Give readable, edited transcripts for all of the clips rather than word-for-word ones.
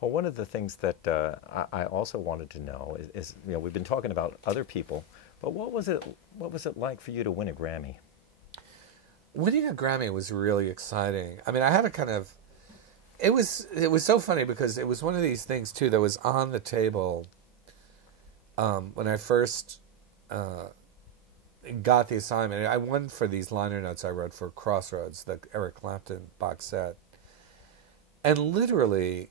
Well, one of the things that I also wanted to know is, you know, we've been talking about other people, but what was it like for you to win a Grammy? Winning a Grammy was really exciting. I mean, I had a kind of it was so funny because it was one of these things too that was on the table when I first got the assignment. I won for these liner notes I wrote for Crossroads, the Eric Clapton box set, and literally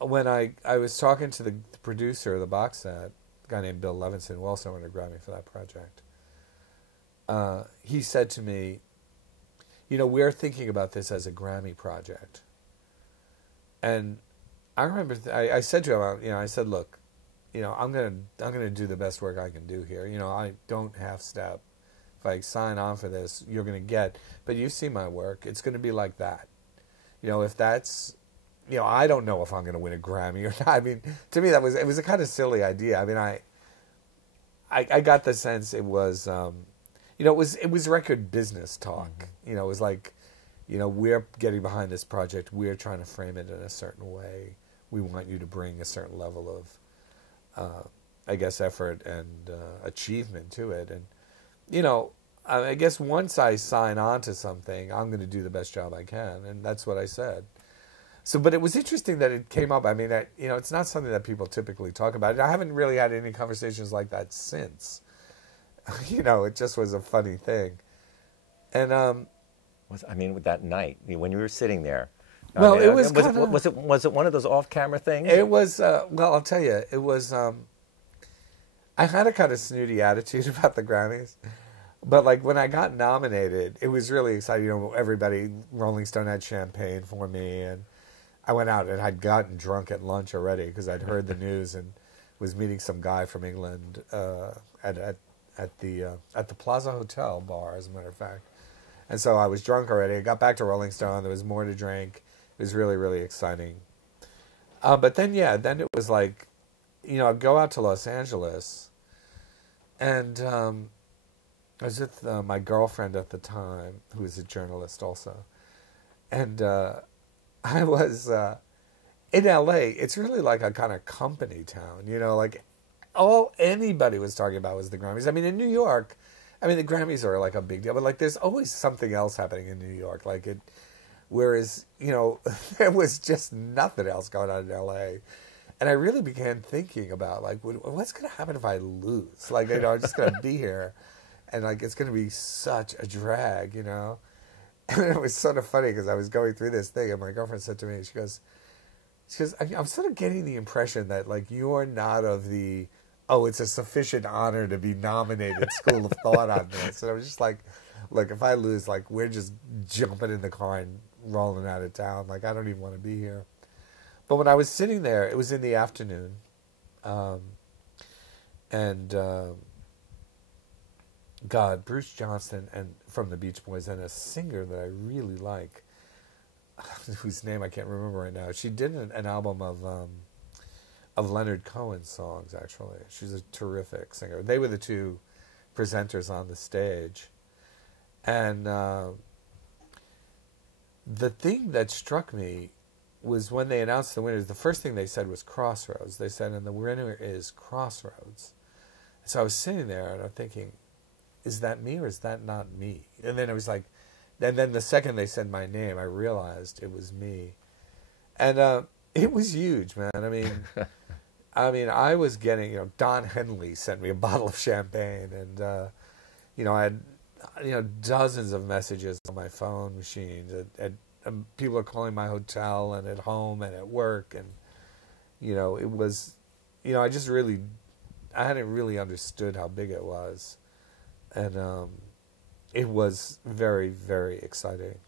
when I was talking to the producer of the box set, a guy named Bill Levinson, who also won a Grammy for that project, he said to me, you know, we're thinking about this as a Grammy project. And I remember I said to him, you know, I said, look, you know, I'm gonna do the best work I can do here. You know, I don't half step. If I sign on for this, you're gonna get. But you see my work, it's gonna be like that. You know, if that's, you know, I don't know if I'm gonna win a Grammy or not. I mean, to me it was a kind of silly idea. I mean, I got the sense it was. You know, it was record business talk. Mm-hmm. You know, it was like, you know, we're getting behind this project. We're trying to frame it in a certain way. We want you to bring a certain level of, I guess, effort and achievement to it. And, you know, I guess once I sign on to something, I'm going to do the best job I can. And that's what I said. So, but it was interesting that it came up. I mean, you know, it's not something that people typically talk about. I haven't really had any conversations like that since. You know, it just was a funny thing. And I mean, with that night when you were sitting there, well, I mean, it was kinda, was it one of those off-camera things? It was. Well, I'll tell you, it was. I had a kind of snooty attitude about the Grammys, but like when I got nominated, it was really exciting. You know, everybody, Rolling Stone had champagne for me, and I went out and I'd gotten drunk at lunch already because I'd heard the news and was meeting some guy from England at the Plaza Hotel bar, as a matter of fact. And so I was drunk already. I got back to Rolling Stone. There was more to drink. It was really, really exciting. But then, yeah, then it was like, you know, I'd go out to Los Angeles, and I was with my girlfriend at the time, who was a journalist also. And I was in L.A. It's really like a kind of company town, you know, like all anybody was talking about was the Grammys. I mean, in New York, I mean, the Grammys are like a big deal, but like there's always something else happening in New York. Like it, whereas, you know, there was just nothing else going on in LA. And I really began thinking about like, what's going to happen if I lose? Like, you know, I'm just going to be here and like, it's going to be such a drag, you know? And it was sort of funny because I was going through this thing and my girlfriend said to me, she goes, I'm sort of getting the impression that like you're not of the, oh, it's a sufficient honor to be nominated school of thought on this. And I was just like, look, if I lose, like, we're just jumping in the car and rolling out of town. Like, I don't even want to be here. But when I was sitting there, it was in the afternoon. God, Bruce Johnston and from the Beach Boys and a singer that I really like, whose name I can't remember right now. She did an album of Leonard Cohen's songs, actually. She's a terrific singer. They were the two presenters on the stage. And the thing that struck me was when they announced the winners, the first thing they said was Crossroads. They said, and the winner is Crossroads. So I was sitting there and I'm thinking, is that me or is that not me? And then it was like, and then the second they said my name, I realized it was me. And it was huge, man. I mean, I was getting, you know, Don Henley sent me a bottle of champagne, and you know, I had, you know, dozens of messages on my phone machine. And people are calling my hotel and at home and at work, and you know, it was, you know, I hadn't really understood how big it was, and it was very, very exciting.